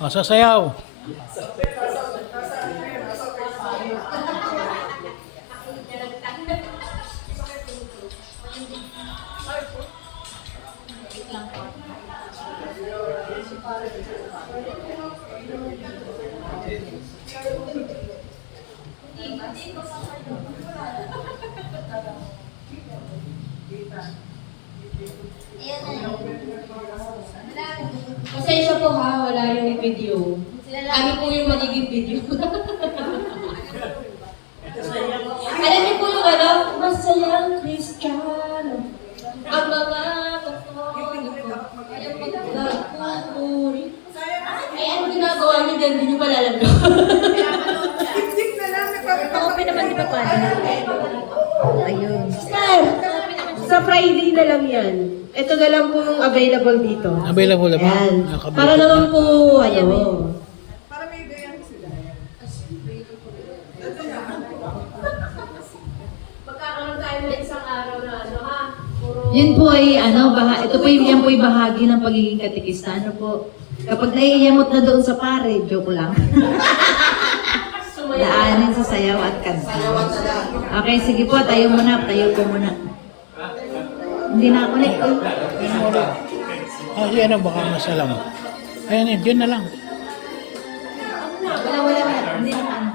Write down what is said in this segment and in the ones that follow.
O, sasayaw. Pasensya po ha, wala yung video. Ano po yung magiging video? Alam niyo po yung ano, masayang Kristiyano. Ang mga katoliko ay magpapuri. Ay, ano ginagawa niyo dyan? Hindi niyo pala alam no? Open naman di ba paano? Ayun. Sir, sa Friday na lang yan. Ito na lang po yung available dito. Available na ba? Ayan. Nakabili Para ko. naman po, ano. Magkakaroon tayo ng isang araw na ano ha? Yun po ay ano, ito po yan po ay bahagi ng pagiging katikista. Ano po? Kapag naiyamot na doon sa pare, joke lang. Daanin sa sayaw at kanta. Okay, sige po, tayo muna. Tayo po muna. Hindi na connect. Ah, yan ang baka masalam. Ayan yun, yun na lang. Wala. Hindi na ano.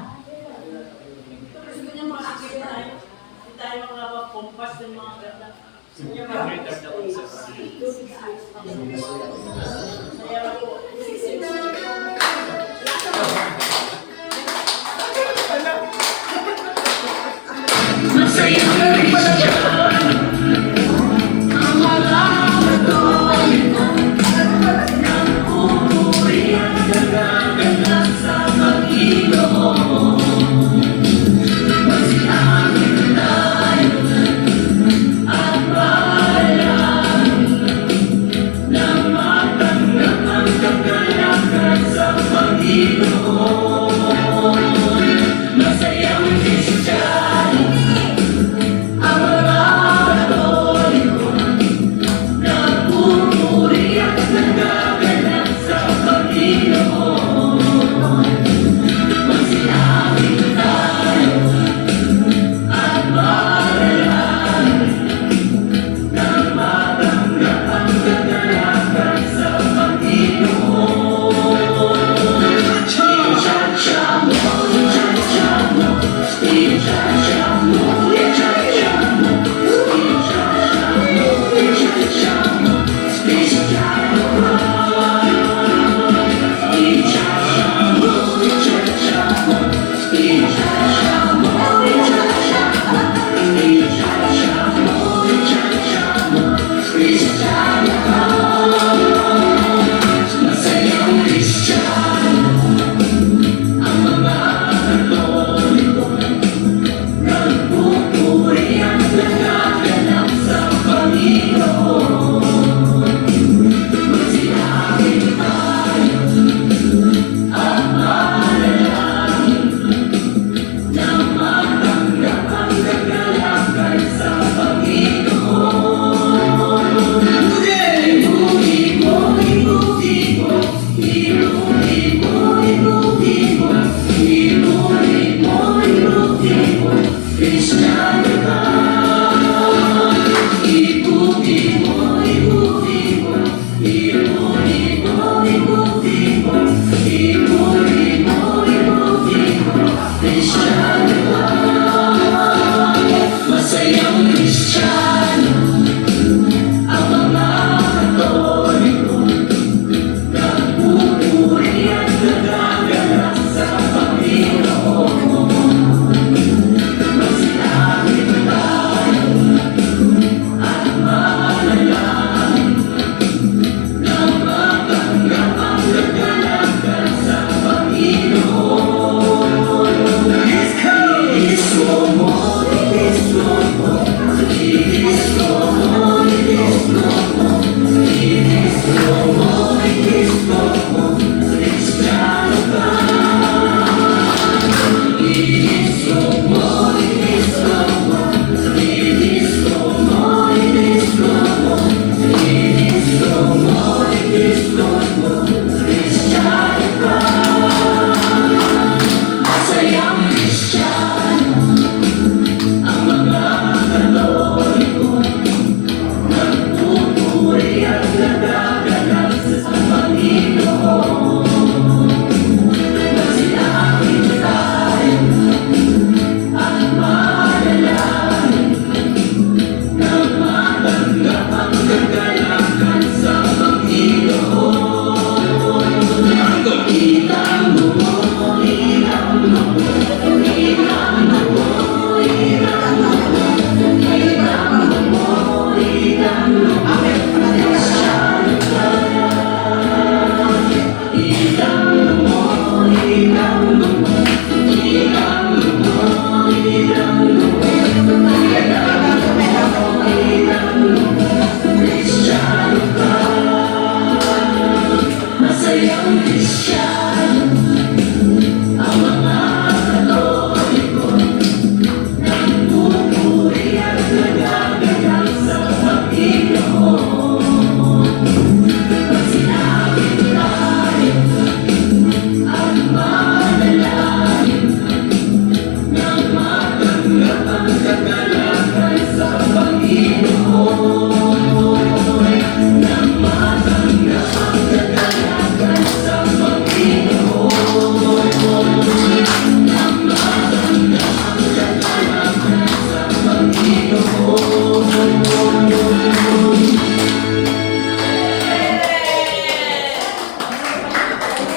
Thank